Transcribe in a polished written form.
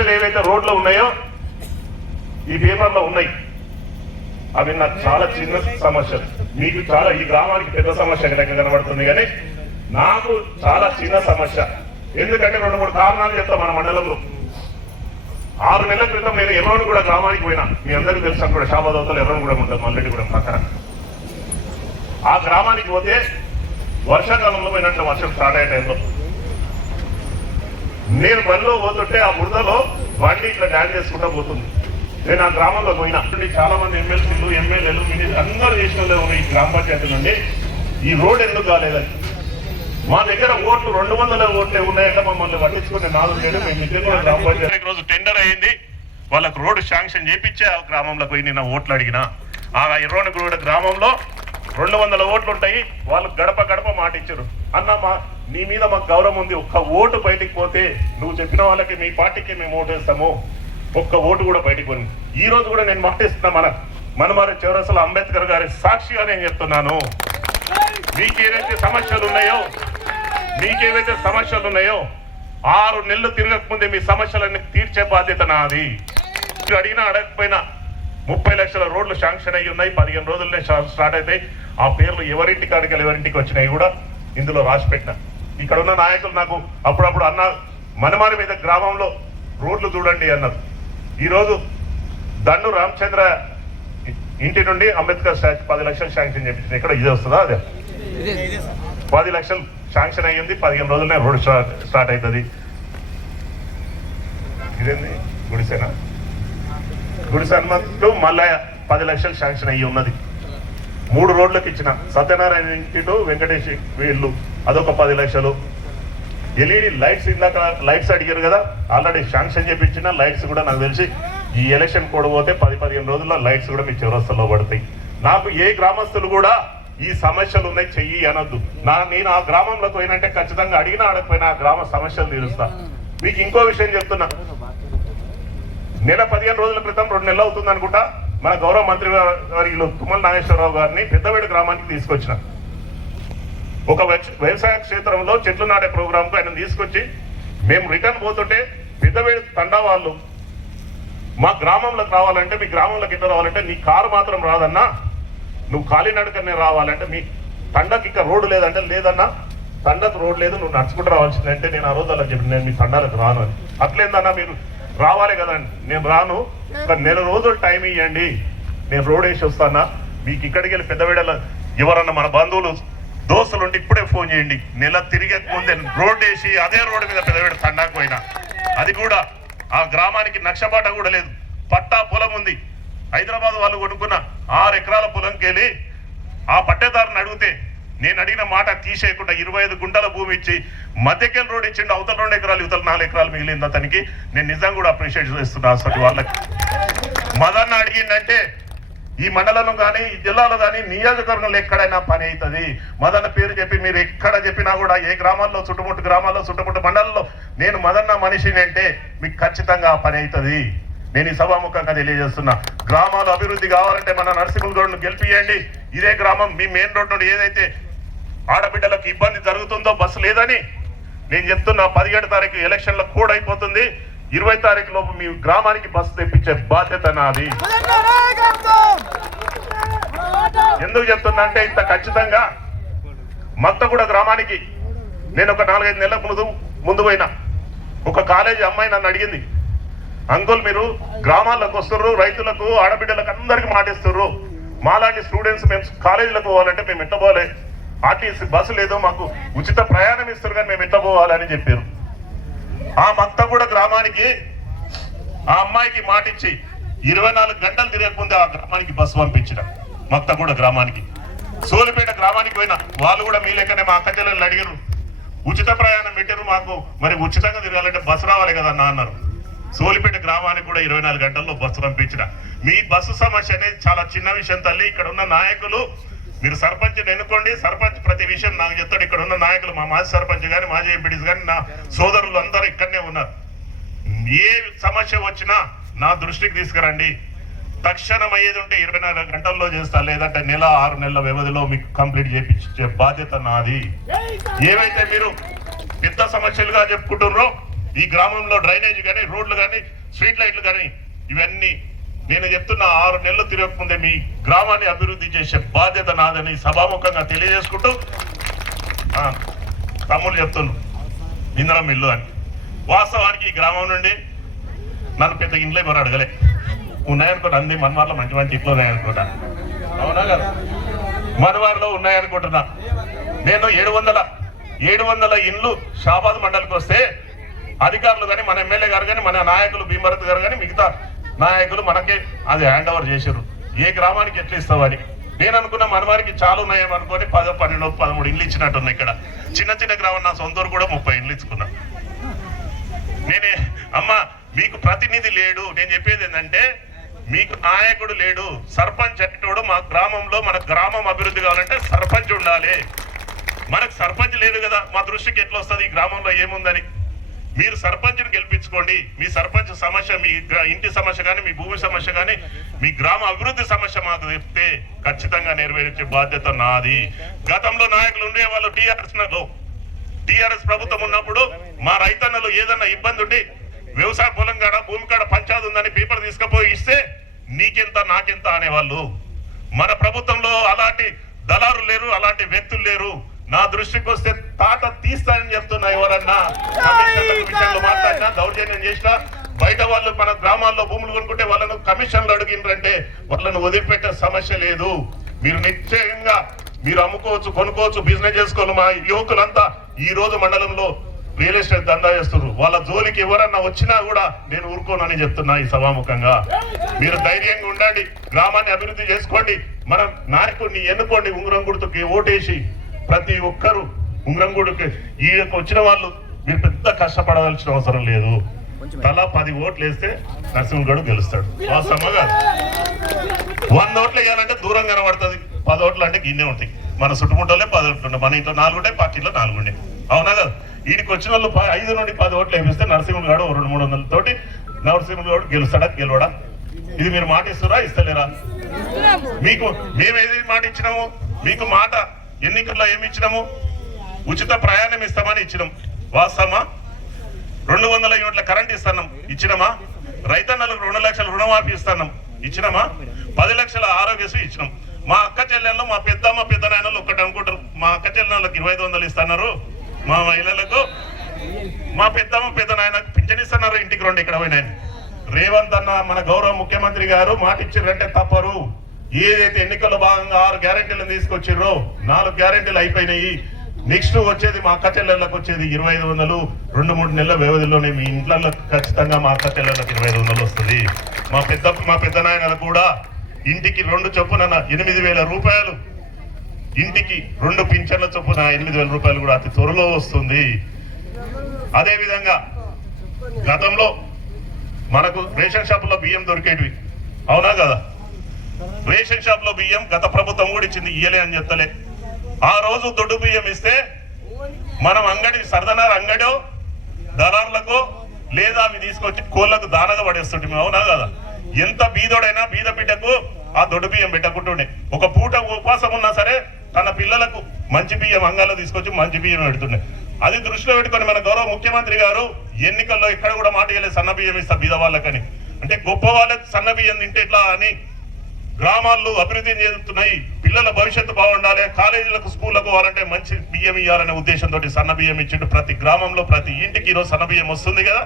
ఏవైతే రోడ్లు ఉన్నాయో ఈ పేపర్లో ఉన్నాయి. అవి నాకు చాలా చిన్న సమస్యలు, మీకు చాలా ఈ గ్రామానికి పెద్ద సమస్య లెక్క కనబడుతుంది, కానీ నాకు చాలా చిన్న సమస్య. ఎందుకంటే 2-3 కారణాలు చెప్తా. మన మండలంలో 6 నెలల క్రితం నేను ఎర్రోని కూడా గ్రామానికి పోయినా. మీ అందరికీ తెలుసు కూడా, షాబాద్ అవతల ఎర్రోని కూడా ఉంటుంది, మల్లెడ్డి కూడా పక్కన. ఆ గ్రామానికి పోతే వర్షాకాలంలో పోయినట్టు వర్షం స్టార్ట్ అయ్యే టైంలో నేను బండిలో పోతుంటే ఆ బురదలో బండి ఇట్లా డ్యాన్స్ చేసుకుంటూ పోతుంది. నేను ఆ గ్రామంలో పోయినా. చాలా మంది ఎమ్మెల్సీలు, ఎమ్మెల్యేలు, మినిస్టర్ అందరూ చేసిన ఉన్నాయి ఈ గ్రామ పంచాయతీ నుండి. ఈ రోడ్ ఎందుకు కాలేదని మా దగ్గర ఓట్లు 200 ఓట్లే ఉన్నాయంటే మమ్మల్ని పట్టించుకుని 4 ఏళ్ళు మేము ఇద్దరు కూడా గ్రామ పంచాయతీ రోజు టెండర్ అయింది. వాళ్ళకు రోడ్డు శాంక్షన్ చేపించే ఆ గ్రామంలో పోయి నిన్న ఓట్లు అడిగినా. ఆ ఇర్రోనిగూడ గ్రామంలో 200 ఓట్లు ఉంటాయి. వాళ్ళు గడప గడప మాట ఇచ్చారు. అన్న నీ మీద మాకు గౌరవం ఉంది, ఒక్క ఓటు బయటికి పోతే నువ్వు చెప్పిన వాళ్ళకి మీ పార్టీకి మేము ఓటు వేస్తాము, ఒక్క ఓటు కూడా బయటికి పోయి. ఈ రోజు కూడా నేను మాటిస్తున్నా, మనమారి చౌరస్తాలో అంబేద్కర్ గారి సాక్షిగా నేను చెప్తున్నాను, మీకేవైతే సమస్యలు ఉన్నాయో 6 నెలలు తిరగకముందే మీ సమస్యలన్నీ తీర్చే బాధ్యత నాది. అడిగినా అడగకపోయినా 30 లక్షల రోడ్లు శాంక్షన్ అయ్యి ఉన్నాయి. 15 రోజుల్లోనే స్టార్ట్ అవుతాయి. ఆ పేర్లు ఎవరింటికి అడిగలు ఎవరింటికి వచ్చినాయి కూడా ఇందులో రాసి పెట్టిన. ఇక్కడ ఉన్న నాయకులు నాకు అప్పుడప్పుడు అన్న మనమారి మీద గ్రామంలో రోడ్లు చూడండి అన్నారు. ఈరోజు దండు రామచంద్ర ఇంటి నుండి అంబేద్కర్ స్టాచ్యూ 10 లక్షలు శాంక్షన్ చేయించింది. ఇక్కడ ఇది వస్తుందా? అదే 10 లక్షలు శాంక్షన్ అయ్యింది. 15 రోజులనే రోడ్ స్టార్ట్ అవుతుంది. ఇదేంది గుడిసేనా? గుడిసె హనుమంతు మళ్ళా 10 లక్షలు శాంక్షన్ అయ్యి ఉన్నది. 3 రోడ్లకు ఇచ్చిన. సత్యనారాయణ ఇంటి టు వెంకటేష్ వీళ్ళు అదొక 10 లక్షలు. ఎల్ఈడి లైట్స్, ఇందాక లైట్స్ అడిగారు కదా, ఆల్రెడీ శాంక్షన్ చేయించిన లైట్స్ కూడా నాకు తెలిసి ఈ ఎలక్షన్ కోడ్ పోతే 10-15 రోజుల్లో లైట్స్ కూడా మీ చౌరస్తాలో పడతాయి. నాకు ఏ గ్రామస్తులు కూడా ఈ సమస్యలు ఉన్నాయి చెయ్యి అనొద్దు. నేను ఆ గ్రామంలోకి పోయినంటే ఖచ్చితంగా అడిగినా అడగపోయినా ఆ గ్రామ సమస్యలు తీరుస్తా. మీకు ఇంకో విషయం చెప్తున్నా, నెల 15 రోజుల క్రితం 2 నెలలు అవుతుంది అనుకుంటా, మన గౌరవ మంత్రి గారు తుమ్మల నాగేశ్వరరావు గారిని పెద్దవేడు గ్రామానికి తీసుకొచ్చిన. ఒక వ్యవసాయ క్షేత్రంలో చెట్లు నాటే ప్రోగ్రాంకు ఆయన తీసుకొచ్చి మేము రిటర్న్ పోతుంటే పెద్దవేడు తండా వాళ్ళు మా గ్రామంలోకి రావాలంటే, మీ గ్రామంలోకి ఎట్లా రావాలంటే నీ కారు మాత్రం రాదన్నా, నువ్వు కాలినడకనే రావాలంటే, మీ తండకి ఇంకా రోడ్డు లేదంటే, లేదన్నా తండకు రోడ్డు లేదు, నువ్వు నడుచుకుంటూ రావాల్సిందంటే నేను ఆ రోజు అలా చెప్పి నేను మీ తండాలకు రాను అని. అట్లేందన్నా మీరు రావాలి కదండి. నేను రాను, ఒక 1 నెల రోజులు టైం ఇవ్వండి, నేను రోడ్ వేసి వస్తానా. మీకు ఇక్కడికి వెళ్ళి పెద్దవేడలో ఎవరన్నా మన బంధువులు దోస్తులు ఉంటే ఇప్పుడే ఫోన్ చేయండి. నెల తిరిగక ముందే రోడ్ వేసి అదే రోడ్డు మీద పెద్దవేడ తండాకు పోయినా. అది కూడా ఆ గ్రామానికి నక్షబాట కూడా లేదు, పట్టా పొలం ఉంది. హైదరాబాద్ వాళ్ళు కొనుక్కున్న 6 ఎకరాల పొలంకి వెళ్ళి ఆ పట్టేదారుని అడిగితే నేను అడిగిన మాట తీసేయకుండా 25 గుంటల భూమి ఇచ్చి మధ్యకెళ్ళి రోడ్ ఇచ్చిండు. అవతల 2 ఎకరాలు, ఇవతల 4 ఎకరాలు మిగిలింది అతనికి. నేను నిజంగా కూడా అప్రిషియేట్ చేస్తున్నా అసలు వాళ్ళకి. మదన్న అడిగిందంటే ఈ మండలంలో కానీ ఈ జిల్లాలో కానీ నియోజకవర్గంలో ఎక్కడైనా పని అవుతుంది. మదన్న పేరు చెప్పి మీరు ఎక్కడ చెప్పినా కూడా, ఏ గ్రామాల్లో చుట్టుముట్టు గ్రామాల్లో చుట్టుముట్టు మండలంలో నేను మదన్న మనిషిని అంటే మీకు ఖచ్చితంగా పని అవుతుంది. నేను ఈ సభాముఖంగా తెలియజేస్తున్నా. గ్రామాలు అభివృద్ధి కావాలంటే మన నరసింహుల గౌడ్ను గెలిపియండి. ఇదే గ్రామం మీ మెయిన్ రోడ్ నుండి ఏదైతే ఆడబిడ్డలకు ఇబ్బంది జరుగుతుందో బస్సు లేదని నేను చెప్తున్నా. 17 తారీఖు ఎలక్షన్ల కోడ్ అయిపోతుంది. 20 తారీఖు లోపు మీ గ్రామానికి బస్సు తెప్పించే బాధ్యత నాది. ఎందుకు చెప్తున్నా అంటే, ఇంత ఖచ్చితంగా మత్తగూడ గ్రామానికి నేను ఒక 4-5 నెలల ముందు పోయినా. ఒక కాలేజీ అమ్మాయి నన్ను అడిగింది, అంకుల్ మీరు గ్రామాల్లోకి వస్తుర్రు, రైతులకు ఆడబిడ్డలకు అందరికి మాటిస్తుర్రు, మాలాంటి స్టూడెంట్స్ మేము కాలేజీలకు పోవాలంటే మేము ఎట్లా పోవాలి, ఆర్టీసీ బస్సు లేదు, మాకు ఉచిత ప్రయాణం ఇస్తారు కానీ మేము ఎట్లా పోవాలని చెప్పారు. ఆ మత్తగూడ గ్రామానికి ఆ అమ్మాయికి మాటిచ్చి 24 గంటలు తిరగకముందే ఆ గ్రామానికి బస్సు పంపించిన. మత్తగూడ గ్రామానికి, సోలిపేట గ్రామానికి పోయినా. వాళ్ళు కూడా మీ లెక్కనే మా అక్క చెల్లెళ్ళు అడిగారు, ఉచిత ప్రయాణం పెట్టారు మాకు, మరి ఉచితంగా తిరగాలంటే బస్సు రావాలి కదా అన్నారు. సోలిపేట గ్రామానికి కూడా 24 గంటల్లో బస్సు పంపించిన. మీ బస్సు సమస్య అనేది చాలా చిన్న విషయం తల్లి. ఇక్కడ ఉన్న నాయకులు, మీరు సర్పంచ్ని ఎన్నుకోండి, సర్పంచ్ ప్రతి విషయం నాకు చెప్తాడు. ఇక్కడ ఉన్న నాయకులు, మా మాజీ సర్పంచ్ కానీ మాజీ ఎంపీడీస్ కానీ నా సోదరులు అందరూ ఇక్కడనే ఉన్నారు. ఏ సమస్య వచ్చినా నా దృష్టికి తీసుకురండి. తక్షణం అయ్యేది ఉంటే 24 గంటల్లో చేస్తా, లేదంటే నెల 6 నెలల వ్యవధిలో మీకు కంప్లీట్ చేయించే బాధ్యత నాది. ఏవైతే మీరు పెద్ద సమస్యలుగా చెప్పుకుంటున్నారో ఈ గ్రామంలో డ్రైనేజ్ కానీ రోడ్లు కానీ స్ట్రీట్ లైట్లు కానీ ఇవన్నీ నేను చెప్తున్న 6 నెలలు తిరగకముందే మీ గ్రామాన్ని అభివృద్ధి చేసే బాధ్యత నాదని సభాముఖంగా తెలియజేసుకుంటూ తమ్ముళ్ళు చెప్తున్నాను ఇంధనం ఇల్లు అని. వాస్తవానికి ఈ గ్రామం నుండి నన్ను పెద్ద ఇంట్లో ఎవరు అడగలే, ఉన్నాయనుకుంటా అన్ని మనవారిలో మంచి మంచి ఇంట్లో ఉన్నాయనుకుంటా, అవునా కదా? మనవారిలో ఉన్నాయనుకుంటున్నా. నేను 700 ఇండ్లు షాబాద్ మండలికి వస్తే అధికారులు కానీ మన ఎమ్మెల్యే గారు కానీ మన నాయకులు భీమరత్ గారు కానీ మిగతా నాయకులు మనకే అది హ్యాండ్ ఓవర్ చేశారు. ఏ గ్రామానికి ఎట్లా ఇస్తామని నేను అనుకున్న మనవారికి చాలా ఉన్నాయేమనుకొని 10, 12, 13 ఇండ్లు ఇచ్చినట్టున్నాయి. ఇక్కడ చిన్న చిన్న గ్రామం నా సొంతూరు కూడా 30 ఇండ్లు ఇచ్చుకున్నా. నేనే అమ్మ మీకు ప్రతినిధి లేడు, నేను చెప్పేది ఏంటంటే మీకు నాయకుడు లేడు, సర్పంచ్ అనేటోడు మా గ్రామంలో మన గ్రామం అభివృద్ధి కావాలంటే సర్పంచ్ ఉండాలి. మనకు సర్పంచ్ లేదు కదా, మా దృష్టికి ఎట్లా వస్తుంది ఈ గ్రామంలో ఏముందని. మీరు సర్పంచ్ని గెలిపించుకోండి. మీ సర్పంచ్ సమస్య, మీ ఇంటి సమస్య కానీ మీ భూమి సమస్య కానీ మీ గ్రామ అభివృద్ధి సమస్య మాకు చెప్తే ఖచ్చితంగా నెరవేర్చే బాధ్యత నాది. గతంలో నాయకులు ఉండేవాళ్ళు టీఆర్ఎస్ ప్రభుత్వం ఉన్నప్పుడు మా రైతన్నలు ఏదన్నా ఇబ్బంది ఉండి వ్యవసాయ పొలం కాడ భూమి కాడ పంచాయతీ ఉందని పేపర్ తీసుకుపోయి ఇస్తే నీకెంత నాకెంత అనేవాళ్ళు. మన ప్రభుత్వంలో అలాంటి దళారులు లేరు, అలాంటి వ్యక్తులు లేరు. నా దృష్టికి వస్తే తాట తీస్తానని చెప్తున్నా. ఎవరన్నా విషయంలో మాట్లాడినా దౌర్జన్యం చేసినా బయట వాళ్ళు మన గ్రామాల్లో భూములు కొనుక్కుంటే వాళ్ళను కమిషన్లు అడిగినరంటే వాళ్ళను వదిలిపెట్టే సమస్య లేదు. మీరు నిశ్చయంగా మీరు అమ్ముకోవచ్చు, కొనుక్కోవచ్చు, బిజినెస్ చేసుకోవాలి. మా యువకులంతా ఈ రోజు మండలంలో రియల్ ఎస్టేట్ దందా చేస్తున్నారు. వాళ్ళ జోలికి ఎవరన్నా వచ్చినా కూడా నేను ఊరుకోనని చెప్తున్నా ఈ సభాముఖంగా. మీరు ధైర్యంగా ఉండండి, గ్రామాన్ని అభివృద్ధి చేసుకోండి. మన నాయకుడిని ఎన్నుకోండి, ఉంగరం గుర్తుకి ఓటేసి ప్రతి ఒక్కరు ఉంగరం గుడికి ఈయనకు వచ్చిన వాళ్ళు మీరు పెద్ద కష్టపడవలసిన అవసరం లేదు. తలా 10 ఓట్లు వేస్తే నరసింహగౌడ్ గెలుస్తాడు. వాస్తవంగా 100 ఓట్లు వేయాలంటే దూరం కనబడుతుంది, 10 ఓట్లు అంటే గిన్నె ఉంటాయి. మన చుట్టుముట్టలే 10 ఓట్లు ఉంటాయి, మన ఇంట్లో 4 ఉంటాయి, పక్కింట్లో 4 ఉంటాయి, అవునా కదా? వీడికి వచ్చిన వాళ్ళు 5 నుండి 10 ఓట్లు వేపిస్తే నరసింహగౌడ్ 200-300 తోటి నరసింహగౌడ్ గెలుస్తాడా గెలవడా? ఇది మీరు మాట ఇస్తారా ఇస్తలేరా? మీకు మేము ఏది మాట ఇచ్చినాము? మీకు మాట ఎన్నికల్లో ఏమి ఇచ్చినాము? ఉచిత ప్రయాణం ఇస్తామని ఇచ్చినాం. వాస్తవమా? 200 యూనిట్ల కరెంట్ ఇస్తున్నాం, ఇచ్చినామా? రైతన్నలకు 2 లక్షల రుణమాఫీ ఇస్తున్నాం, ఇచ్చినామా? 10 లక్షల ఆరోగ్యశ్రీ ఇచ్చినాం. మా అక్క చెల్లెళ్ళు మా పెద్ద నాయనలు ఒక్కటి అనుకుంటారు, మా అక్క చెల్లెళ్ళకి 2500 ఇస్తున్నారు, మా మహిళలకు మా పెద్ద నాయనకు పింఛన్ ఇస్తున్నారు, ఇంటికి 2 ఇక్కడ పోయినాయి. రేవంత్ అన్న మన గౌరవ ముఖ్యమంత్రి గారు మాట ఇచ్చిర్రంటే తప్పరు. ఏదైతే ఎన్నికల్లో భాగంగా 6 గ్యారెంటీలను తీసుకొచ్చిర్రో 4 గ్యారెంటీలు అయిపోయినాయి. నెక్స్ట్ వచ్చేది మా అక్క చెల్లెళ్ళకి వచ్చేది 2500. 2-3 నెలల వ్యవధిలోనే మీ ఇంట్లో ఖచ్చితంగా మా అక్క చెల్లెళ్ళకి 2500 వస్తుంది. మా పెద్ద నాయనలు కూడా ఇంటికి 2 చొప్పున 8,000 రూపాయలు, ఇంటికి 2 పింఛన్ల చొప్పున 8,000 రూపాయలు కూడా అతి త్వరలో వస్తుంది. అదే విధంగా గతంలో మనకు రేషన్ షాపులో బియ్యం దొరికేటివి, అవునా కదా? రేషన్ షాప్ లో బియ్యం గత ప్రభుత్వం కూడా ఇచ్చింది, ఇయ్యలే అని చెప్తలే. ఆ రోజు దొడ్డు బియ్యం ఇస్తే మనం సరదనార్ అంగడో దళారులకు లేదా అవి తీసుకొచ్చి కోళ్ళకు దానగా పడేస్తుంటే, అవునా కదా? ఎంత బీదోడైనా బీద బిడ్డకు ఆ దొడ్డు బియ్యం పెట్టకుంటుండే. ఒక పూట ఉపవాసం ఉన్నా సరే తన పిల్లలకు మంచి బియ్యం అంగాల్లో తీసుకొచ్చి మంచి బియ్యం పెడుతుండే. అది దృష్టిలో పెట్టుకొని మన గౌరవ ముఖ్యమంత్రి గారు ఎన్నికల్లో ఎక్కడ కూడా మాట ఇవ్వలేదు, సన్న బియ్యం ఇస్తా బీద వాళ్ళకని. అంటే గొప్ప వాళ్ళకి సన్న బియ్యం తింటే ఎట్లా అని గ్రామాల్లో అభివృద్ధి చెందుతున్నాయి. పిల్లల భవిష్యత్తు బాగుండాలి, కాలేజీలకు స్కూళ్ళకు పోవాలంటే మంచి బియ్యం ఇవ్వాలనే ఉద్దేశంతో సన్న బియ్యం ఇచ్చిండు. ప్రతి గ్రామంలో ప్రతి ఇంటికి ఈరోజు సన్న బియ్యం వస్తుంది కదా.